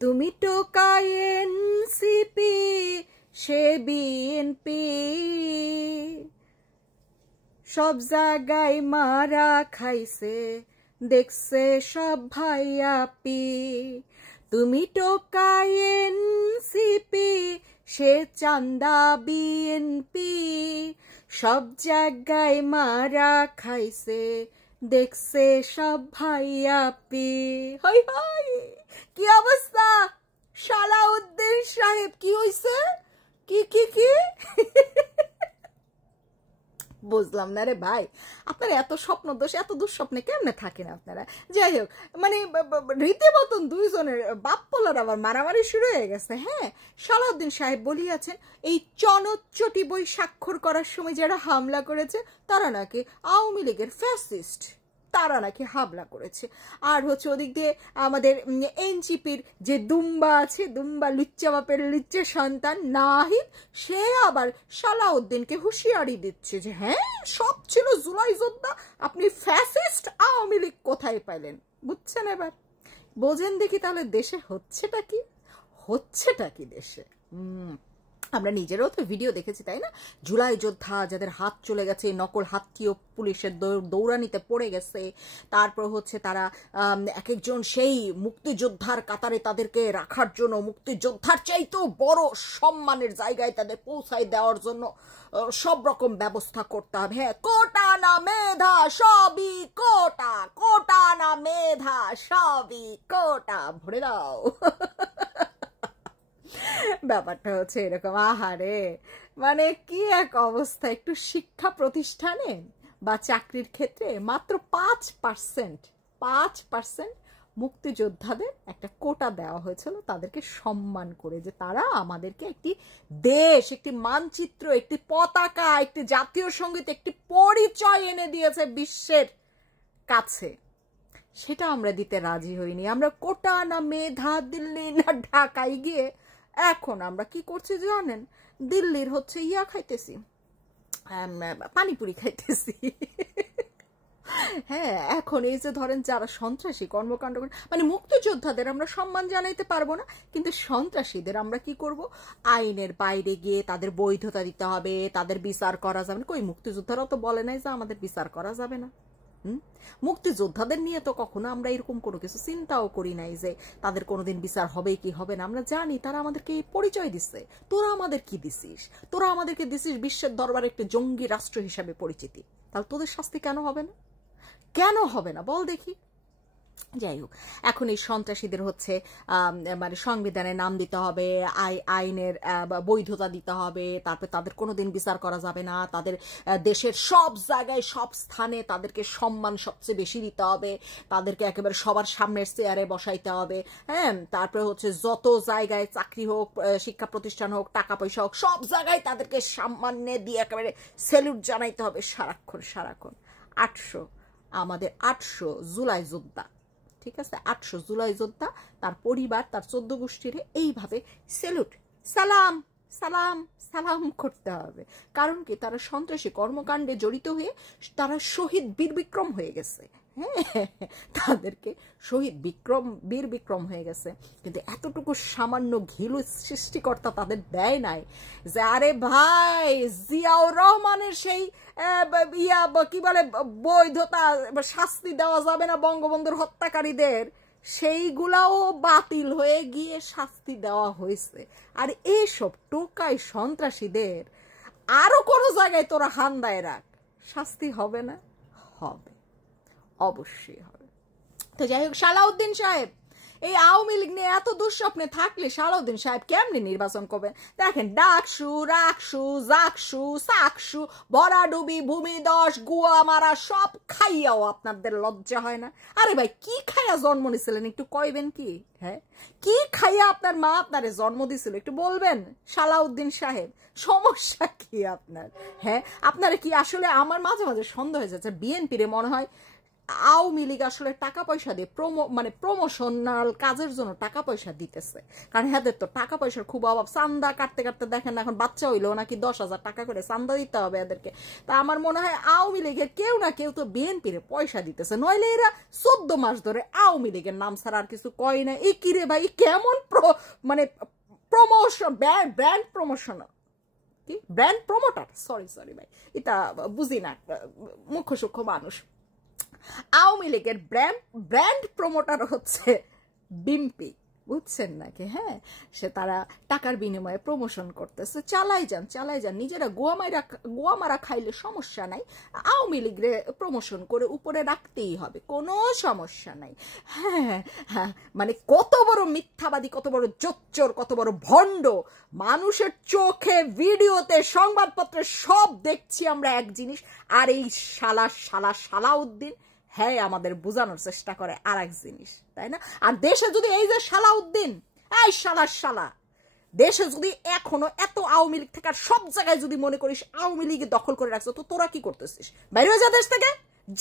তুমি টোকায় এনসিপি, সে বিএনপি, সব জায়গায় মারা খাইছে, দেখছে সব ভাইয়াপি। তুমি টোকায় এনসিপি, সে চান্দা বিএনপি, সব জায়গায় মারা খাইছে, দেখছে সব ভাইয়াপি। হাই হাই, কি অবস্থা সালাউদ্দিন সাহেব, কি হইছে? কি কি কি বুঝলাম না রে ভাই, আপনারা এত স্বপ্ন দোষ, এত দুঃস্বপ্নে কেমনে থাকেন আপনারা? যাই হোক, মানে রীতিমতন দুইজনের বাপ্পলার আবার মারামারি শুরু হয়ে গেছে। হ্যাঁ, সালাউদ্দিন সাহেব বলিয়াছেন এই চনচ্চটি বই স্বাক্ষর করার সময় যারা হামলা করেছে তারা নাকি আওয়ামী লীগের ফ্যাসিস্ট, তারা নাকি হামলা করেছে। আর হচ্ছে ওদিক দিয়ে আমাদের এনসিপির যে দুম্বা আছে, দুম্বা লুচ্চা বাপের লুচ্চা সন্তান নাহিদ, সে আবার সালাউদ্দিনকে হুঁশিয়ারি দিচ্ছে যে হ্যাঁ সব ছিল জুলাই যোদ্ধা, আপনি ফ্যাসিস্ট, আওয়ামী লীগ কোথায় পাইলেন? বুঝছেন? এবার বোঝেন দেখি তাহলে দেশে হচ্ছেটা কি, হচ্ছেটা কি দেশে। আমরা নিজেরও তো ভিডিও দেখেছি, তাই না? জুলাই যোদ্ধা যাদের হাত চলে গেছে, নকল হাতটিও পুলিশের দৌড়ানিতে পড়ে গেছে। তারপর হচ্ছে তারা এক একজন সেই মুক্তিযোদ্ধার কাতারে তাদেরকে রাখার জন্য, মুক্তিযোদ্ধার চাইতেও বড় সম্মানের জায়গায় তাদের পৌঁছায় দেওয়ার জন্য সব রকম ব্যবস্থা করতে হবে। হ্যাঁ, কোটা না মেধা, সবই কোটা, কোটা না মেধা, সবই কোটা, ভরে দাও। ব্যাপারটা হচ্ছে এরকম। আহারে, মানে কি এক অবস্থা! একটু শিক্ষা প্রতিষ্ঠানে বা চাকরির ক্ষেত্রে মাত্র 5% মুক্তিযোদ্ধাদের একটা কোটা দেওয়া হয়েছিল, তাদেরকে সম্মান করে, যে তারা আমাদেরকে একটি দেশ, একটি মানচিত্র, একটি পতাকা, একটি জাতীয় সঙ্গীত, একটি পরিচয় এনে দিয়েছে বিশ্বের কাছে। সেটা আমরা দিতে রাজি হইনি। আমরা কোটা না মেধা, দিল্লি না ঢাকায় গিয়ে এখন আমরা কি করছি জানেন? দিল্লির হচ্ছে ইয়া খাইতেছি, পানিপুরি খাইতেছি। হ্যাঁ, এখন এই যে ধরেন যারা সন্ত্রাসী কর্মকাণ্ড করে, মানে মুক্তিযোদ্ধাদের আমরা সম্মান জানাইতে পারবো না, কিন্তু সন্ত্রাসীদের আমরা কি করব? আইনের বাইরে গিয়ে তাদের বৈধতা দিতে হবে, তাদের বিচার করা যাবে না। কই মুক্তিযোদ্ধারাও তো বলে নাই যে আমাদের বিচার করা যাবে না। মুক্তিযোদ্ধাদের নিয়ে তো কখনো আমরা এরকম কোনো কিছু চিন্তাও করি নাই যে তাদের কোনোদিন বিচার হবে কি হবে না। আমরা জানি তারা আমাদেরকে এই পরিচয় দিচ্ছে। তোরা আমাদের কি দিছিস? তোরা আমাদেরকে দিছিস বিশ্বের দরবারে একটা জঙ্গি রাষ্ট্র হিসাবে পরিচিতি। তাহলে তোদের শাস্তি কেন হবে না? কেন হবে না বল দেখি? যাই হোক, এখন এই সন্ত্রাসীদের হচ্ছে মানে সংবিধানে নাম দিতে হবে, আইনের বৈধতা দিতে হবে, তারপর তাদের কোনোদিন বিচার করা যাবে না, তাদের দেশের সব জায়গায় সব স্থানে তাদেরকে সম্মান সবচেয়ে বেশি দিতে হবে, তাদেরকে একেবারে সবার সামনের চেয়ারে বসাইতে হবে। হ্যাঁ, তারপরে হচ্ছে যত জায়গায় চাকরি হোক, শিক্ষা প্রতিষ্ঠান হোক, টাকা পয়সা হোক, সব জায়গায় তাদেরকে সম্মানে দিয়ে একেবারে স্যালুট জানাইতে হবে সারাক্ষণ সারাক্ষণ। 800 আমাদের 800 জুলাই যোদ্ধা, ঠিক আছে, 800 জুলাই যোদ্ধা, তার পরিবার, তার 14 গোষ্ঠীর এইভাবে স্যালুট, সালাম সালাম সালাম করতে হবে। কারণ কি? তারা সন্ত্রাসী কর্মকাণ্ডে জড়িত হয়ে তারা শহীদ বীর বিক্রম হয়ে গেছে। হ্যাঁ, তাদেরকে শহীদ বীর বিক্রম হয়ে গেছে, কিন্তু এতটুকু সামান্য ঘিলু সৃষ্টিকর্তা তাদের দেয় নাই যে আরে ভাই জিয়াউর রহমানের সেই ইয়া কি বলে বৈধতা, শাস্তি দেওয়া যাবে না বঙ্গবন্ধুর হত্যাকারীদের, সেইগুলাও বাতিল হয়ে গিয়ে শাস্তি দেওয়া হয়েছে। আর এইসব টোকাই সন্ত্রাসীদের আরো কোনো জায়গায় তোরা হান্দায় রাখ, শাস্তি হবে না? হবে, অবশ্যই হবে। তো যাই হোক, সালাউদ্দিন সাহেব এই আওয়ামী লীগ নিয়ে এত দুঃস্বপ্নে থাকলে সালাউদ্দিন সাহেব কেমনি নির্বাচন করবেন? দেখেন, ডাকসু, রাকসু, জাকসু, সাকসু, ভরাডুবি, ভূমিদশ, গুয়া মারা সব খাইয়াও আপনাদের লজ্জা হয় না? আরে ভাই, কি খাইয়া জন্ম নিছিলেন একটু কইবেন কি? হ্যাঁ, কি খাইয়া আপনার মা আপনারে জন্ম দিছিল একটু বলবেন সালাউদ্দিন সাহেব? সমস্যা কি আপনার? হ্যাঁ, আপনারা কি আসলে, আমার মাঝে মাঝে সন্দেহ হয়ে যাচ্ছে বিএনপি রে মনে হয় আওয়ামী লীগ আসলে টাকা পয়সা দিয়ে প্রমোশনাল কাজের জন্য টাকা পয়সা দিতেছে, কারণ এদের তো টাকা পয়সার খুব অভাব। চান্দা কাটতে কাটতে দেখেন এখন বাচ্চা হইলেও নাকি 10,000 টাকা করে চান্দা দিতে হবে এদেরকে। তা আমার মনে হয় আওয়ামী লীগের কেউ না কেউ তো বিএনপির পয়সা দিতেছে, নইলে এরা 14 মাস ধরে আওয়ামী লীগের নাম ছাড়া আর কিছু কয় না। এই কিরে ভাই কেমন প্রমোশন, ব্র্যান্ড প্রমোশন, কি ব্র্যান্ড প্রমোটার, সরি ভাই এটা বুঝি না, মুখ্য সূক্ষ্ম মানুষ। আওয়ামী লীগের ব্র্যান্ড প্রমোটার হচ্ছে বিএনপি, বুঝছেন নাকি? হ্যাঁ, সে তারা টাকার বিনিময়ে প্রমোশন করতেছে। চালাই যান, নিজেরা গোয়া মারা খাইলে সমস্যা নাই, আওয়ামী লীগরে প্রমোশন করে উপরে রাখতেই হবে, কোনো সমস্যা নাই। হ্যাঁ, মানে কত বড় মিথ্যাবাদী, কত বড় জোচ্চোর, কত বড় ভণ্ড, মানুষের চোখে, ভিডিওতে, সংবাদপত্রে সব দেখছি আমরা এক জিনিস, আর এই সালাউদ্দিন হ্যাঁ আমাদের বোঝানোর চেষ্টা করে আর এক জিনিস, তাই না? আর দেশে যদি এই যে সালাউদ্দিন, এই শালা দেশে যদি এখনো এত আওয়ামী লীগ থেকে, আর সব জায়গায় যদি মনে করিস আওয়ামী লীগে দখল করে রাখছো, তো তোরা কি করতেছিস? বাইরে হয়ে যা দেশ থেকে,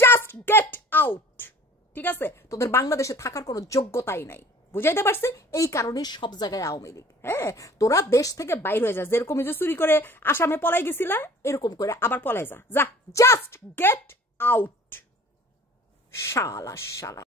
জাস্ট গেট আউট, ঠিক আছে? তোদের বাংলাদেশে থাকার কোনো যোগ্যতাই নাই, বুঝাইতে পারছি? এই কারণে সব জায়গায় আওয়ামী লীগ। হ্যাঁ, তোরা দেশ থেকে বাইরে হয়ে যা, যেরকম যে চুরি করে আসামে পলাই গেছিল এরকম করে আবার পলাই যা, জাস্ট গেট আউট। শালা